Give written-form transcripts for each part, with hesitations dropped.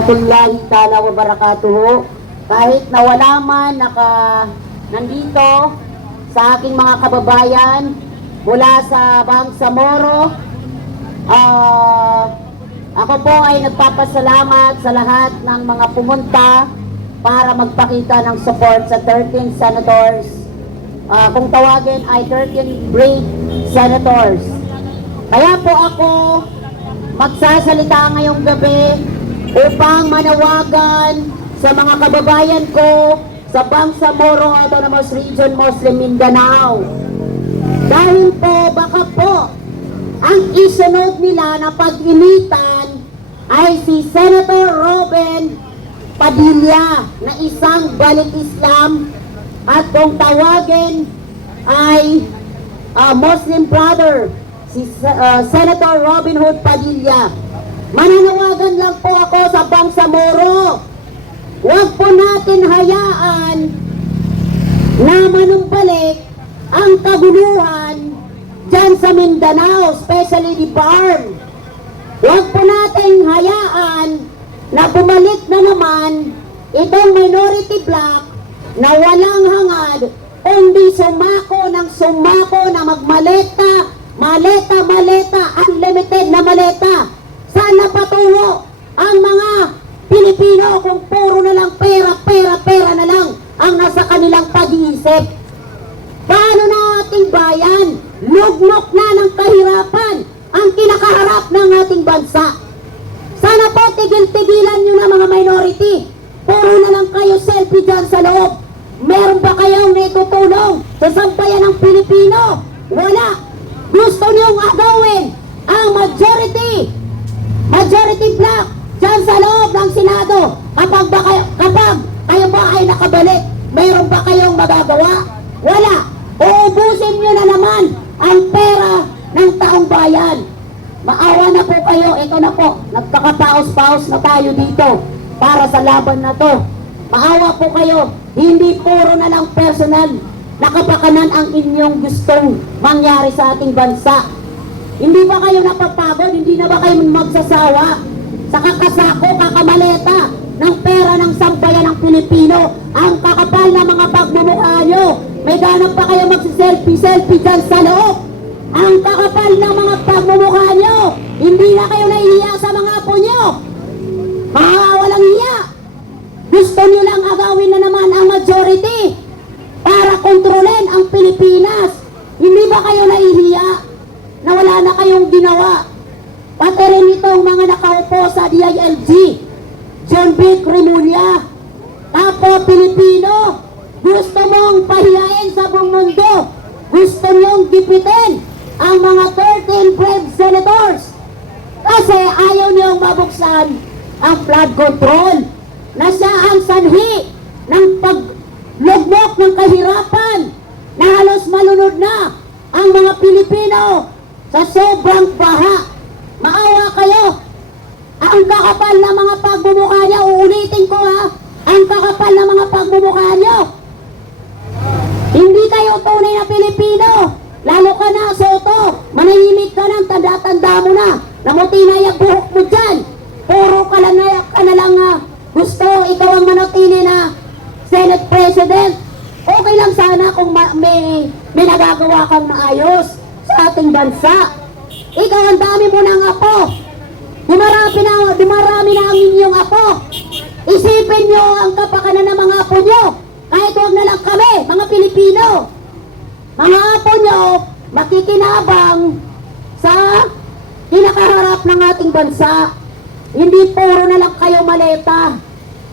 warahmatullahi ta'ala wa barakatuhu. Kahit na wala man nandito sa aking mga kababayan mula sa Bangsamoro, ako po ay nagpapasalamat sa lahat ng mga pumunta para magpakita ng support sa 13 senators. Kung tawagin ay 13 brave senators. Kaya po ako magsasalita ngayong gabi upang manawagan sa mga kababayan ko sa Bangsamoro Autonomous Region, Muslim Mindanao. Dahil po baka po ang isunod nila na pag-initan ay si Senator Robin Padilla na isang balik Islam at kung tawagin ay Muslim brother, si Senator Robin Hood Padilla. Mananawagan lang po ako sa Bangsamoro. Huwag po natin hayaan na manumbalik ang kaguluhan dyan sa Mindanao, especially the farm. Huwag po natin hayaan na bumalik na naman itong minority bloc na walang hangad, kundi sumako na magmaleta, maleta, unlimited na maleta. Sana patungo ang mga Pilipino kung puro na lang pera na lang ang nasa kanilang pag-iisip. Paano na ating bayan? Lugmok na ng kahirapan ang kinakaharap ng ating bansa. Sana po tigil-tigilan nyo na mga minority. Puro na lang kayo selfie dyan sa loob. Meron ba kayong naitutulong sa sambayan ng Pilipino? Wala. Gusto nyong agawin ang majority bloc dyan sa loob ng Senado. Kapag kayo ba ay nakabalik, meron ba kayong magagawa? Wala. Uubusin nyo na naman ang pera ng taong bayan. Maawa na po kayo. Ito na po, nagkakapaos-paos na tayo dito para sa laban na to. Maawa po kayo. Hindi puro na lang personal na kapakanan ang inyong gustong mangyari sa ating bansa. Hindi ba kayo napapagod? Hindi na ba kayo magsasawa sa kakasako, kakamaleta ng pera ng sambayan ng Pilipino? Ang kakapal na mga pagmumukha nyo. May ganap pa kayo magsiselfie dyan sa loob. Ang kakapal ng mga pagmumukha nyo. Hindi na kayo nahihiya sa mga apo nyo. Mga walang hiya. Gusto nyo lang agawin na naman ang majority para kontrolin ang Pilipinas. Hindi ba kayo nahihiya na wala na kayong ginawa? Pati rin itong mga nakaupo sa DILG, John B. Cremulya, Tapo Pilipino, gusto mong pahiyain sa buong mundo. Gusto nyong gipitin ang mga 13 brave senators kasi ayaw niyong mabuksan ang flood control na siya ang sanhi ng paglugmok ng kahirapan na halos malunod na ang mga Pilipino sa sobrang baha. Maawa kayo. Ang kakapal na mga pagmumukha niyo, uulitin ko ha, ang kakapal na mga pagmumukha niyo. Hindi kayo tunay na Pilipino. Lalo ka na, Soto. Manahimik ka na, tanda-tanda mo na. Namuti na yung buhok mo dyan. Puro ka na lang gusto ikaw ang manatili na Senate President. Okay lang sana kung may nagagawa kang maayos sa ating bansa. Ikaw ang dami mo ng apo. Dumarami na ang inyong apo. Isipin nyo ang kapakanan ng mga apo nyo. Kahit huwag na lang kami, mga Pilipino. Mga apo nyo, makikinabang sa kinakaharap ng ating bansa. Hindi puro na lang kayo maleta.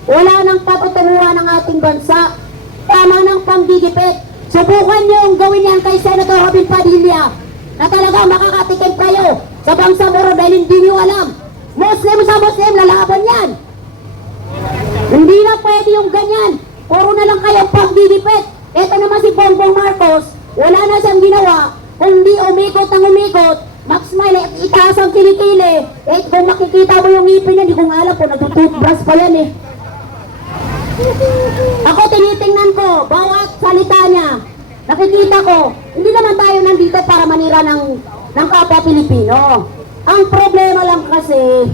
Wala nang patutunguhan ng ating bansa. Tama ng panggigipit. Subukan nyo ang gawin yan kay Senator Robin Padilla na talaga makakatikim kayo sa Bangsamoro dahil hindi nyo alam. Muslim sa Muslim, lalaban yan. Hindi na pwede yung ganyan. Puro na lang kayong panggigipit. Ito naman si Bongbong Marcos, wala na siyang ginawa, kundi umikot ng umikot, mag-smile, itaas ang kilikili. Kung makikita mo yung ngipin niya, hindi ko nga alam kung nagtututbrush pa yan eh. Ako tinitingnan ko, bawat salita niya, nakikita ko, hindi naman tayo nandito para manira ng kapwa Pilipino. Ang problema lang kasi,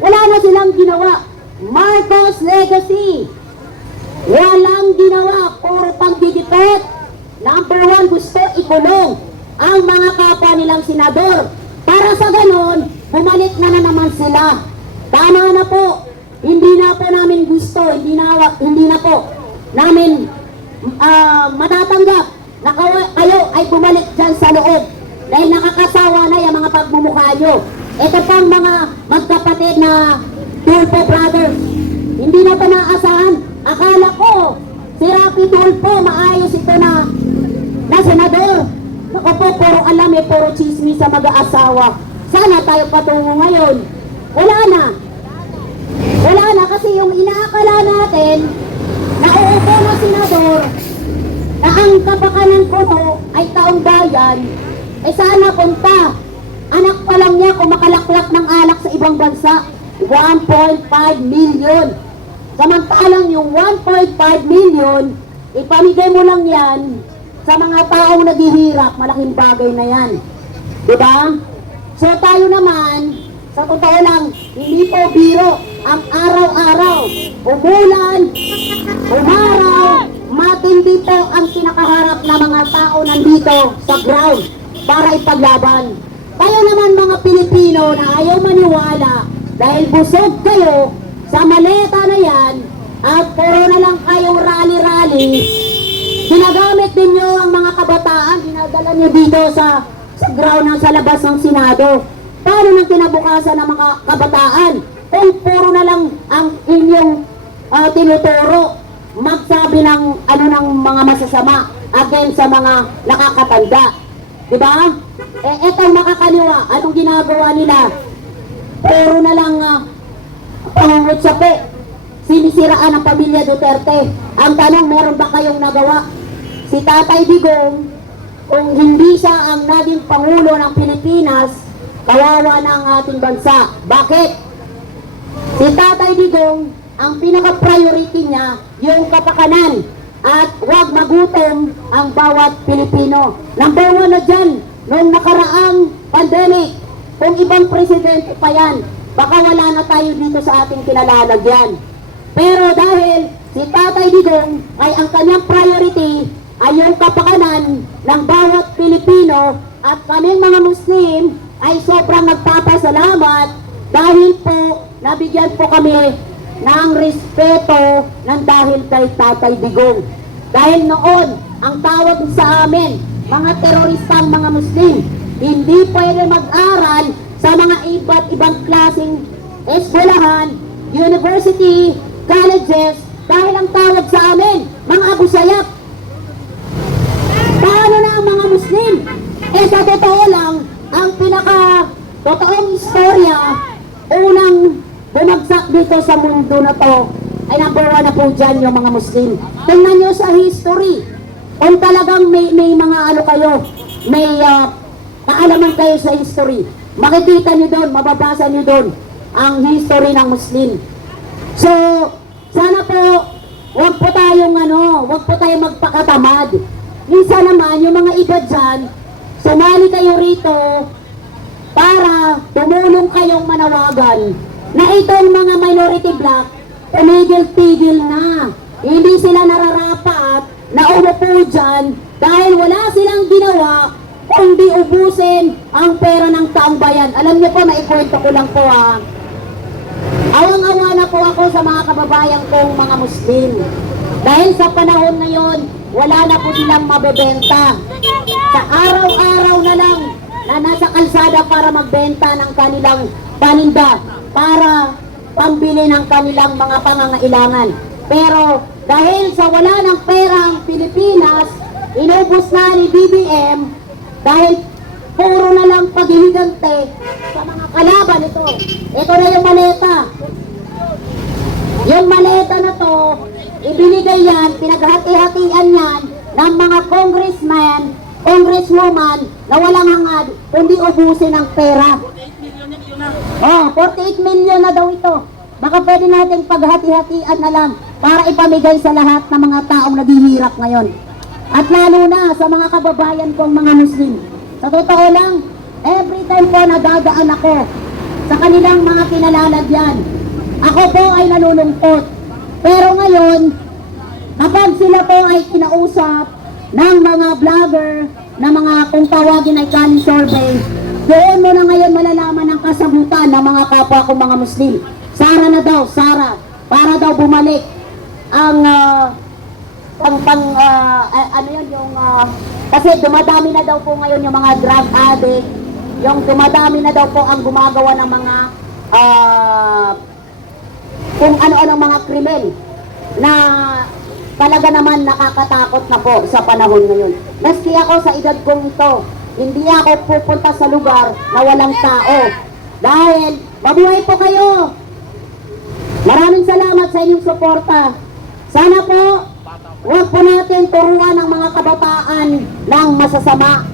wala na silang ginawa. legacy. Walang ginawa, puro panggigipit. Number one, gusto ikulong ang mga kapwa nilang senador. Para sa ganon, bumalik na naman sila. Tama na po. Hindi na po namin gusto, hindi na po namin matatanggap na kayo ay bumalik dyan sa loob. Dahil nakakasawa na yung mga pagmumukha nyo. Ito pang mga magkapatid na Tulfo Brothers. Hindi na ito maasahan. Akala ko, si Rapi Tulfo, maayos ito na senador. Ako po, puro alam puro chismis sa mag-aasawa. Sana tayo patungo ngayon. Wala na. Wala na kasi yung inaakala natin na uupo na senador na ang kapakanan ko ay taong bayan, sana punta. Anak pa lang niya kumakalaklak ng alak sa ibang bansa. 1.5 million. Samantalang yung 1.5 million, ipamigay mo lang yan sa mga taong naghihirap. Malaking bagay na yan. Diba? So tayo naman, sa totoo lang, hindi po biro ang araw-araw. Umulan, umaraw, matindi po ang kinakaharap na mga tao nandito sa ground para ipaglaban. Kayo naman mga Pilipino na ayaw maniwala dahil busog kayo sa maleta na yan at puro na lang kayong rally-rally, ginagamit ninyo ang mga kabataan, dinadala nyo dito sa ground sa labas ng Senado. Paano nang kinabukasan ng mga kabataan? Kung puro na lang ang inyong tinuturo, magsabi ng ng mga masasama against sa mga nakakatanda. Diba? Etong makakaliwa, anong ginagawa nila? Puro na lang pangungutsapi. Sinisiraan ang pamilya Duterte. Ang tanong, meron ba kayong nagawa? Si Tatay Digong, kung hindi siya ang naging Pangulo ng Pilipinas, kawawa na ang ating bansa. Bakit? Si Tatay Digong, ang pinaka-priority niya, yung kapakanan at huwag magutom ang bawat Pilipino. Number one na dyan, noong nakaraang pandemic, kung ibang presidente pa yan, baka wala na tayo dito sa ating kinalalagyan. Pero dahil si Tatay Digong ay ang kanyang priority ay yung kapakanan ng bawat Pilipino at kaming mga Muslim ay sobrang nagpapasalamat dahil po nabigyan po kami ng respeto ng dahil kay Tatay Digong. Dahil noon, ang tawag sa amin, mga teroristang mga Muslim, hindi pwede mag-aral sa mga iba't ibang klaseng eskwelahan, university, colleges, dahil ang tawag sa amin, mga Abu Sayyaf. Paano na ang mga Muslim? Sa totoo lang, ang pinaka-totoong istorya, unang bumagsak dito sa mundo na to, ay number one na po dyan yung mga Muslim. Tingnan nyo sa history, kung talagang may mga kayo, may kaalaman kayo sa history, makikita nyo doon, mababasa nyo doon, ang history ng Muslim. So, sana po, wag po tayong magpakatamad. Minsan naman, yung mga iba dyan, sumali kayo rito para tumulong kayong manawagan na itong mga minority bloc, tumigil-tigil na. Hindi sila nararapat na umupo dyan dahil wala silang ginawa kundi ubusin ang pera ng taong bayan. Alam niyo po, naikwento ko lang po awang-awa na po ako sa mga kababayan kong mga Muslim. Dahil sa panahon ngayon, wala na po silang mabebenta. Sa araw-araw na lang na nasa kalsada para magbenta ng kanilang paninda, para pambili ng kanilang mga pangangailangan. Pero dahil sa wala ng pera ang Pilipinas, inubos na ni BBM dahil puro na lang paghihigante sa mga kalaban ito. Ito na yung maleta. Yung maleta na to, ibinigay yan, pinaghati-hatian yan ng mga congressman, congresswoman na walang hangad, kundi ubusin ang pera. 48 million na daw ito. Baka pwede natin paghati-hatian na lang para ipamigay sa lahat ng mga taong naghihirap ngayon. At lalo na sa mga kababayan kong mga Muslim. Sa totoo lang, every time po nadadaan ako sa kanilang mga kinalalagyan, ako po ay nalulungkot. Pero ngayon, kapag sila po ay kinausap ng mga vlogger na mga kung tawagin ay Kali survey, doon mo na ngayon malalaman ang kasagutan ng mga kapwa kong mga Muslim. Sara na daw, Sara, para daw bumalik ang ano yun, yung kasi dumadami na daw po ngayon yung mga drug addict, yung dumadami na daw po ang gumagawa ng mga kung ano-ano mga krimen na talaga naman nakakatakot na po sa panahon ngayon. Maski ako sa edad kong ito, hindi ako pupunta sa lugar na walang tao. Dahil, mabuhay po kayo! Maraming salamat sa inyong suporta. Sana po, huwag po natin turuan ng mga kabataan ng masasama.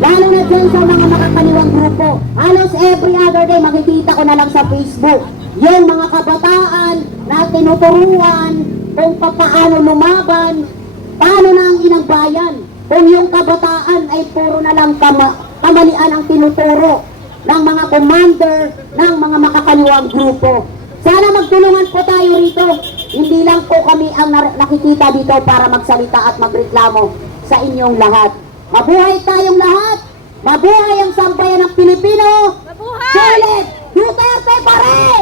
Lalo na dyan sa mga makakaliwang grupo. Halos every other day, makikita ko na lang sa Facebook. Yung mga kabataan na tinuturuan kung paano lumaban, paano na ang inang bayan. Kung yung kabataan ay puro na lang kamalian ang tinuturo ng mga commander ng mga makakaliwang grupo. Sana magtulungan po tayo rito. Hindi lang po kami ang nakikita dito para magsalita at magreklamo sa inyong lahat. Mabuhay tayong lahat! Mabuhay ang sambayan ng Pilipino! Mabuhay! Sulit! Duterte pa rin!